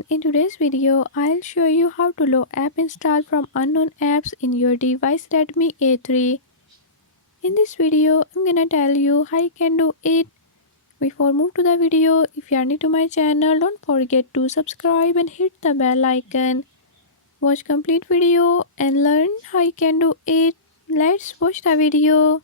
everyone, in today's video I'll show you how to load app install from unknown apps in your device Redmi A3. In this video I'm gonna tell you how you can do it. Before move to the video, if you are new to my channel, don't forget to subscribe and hit the bell icon. Watch complete video and learn how you can do it. Let's watch the video.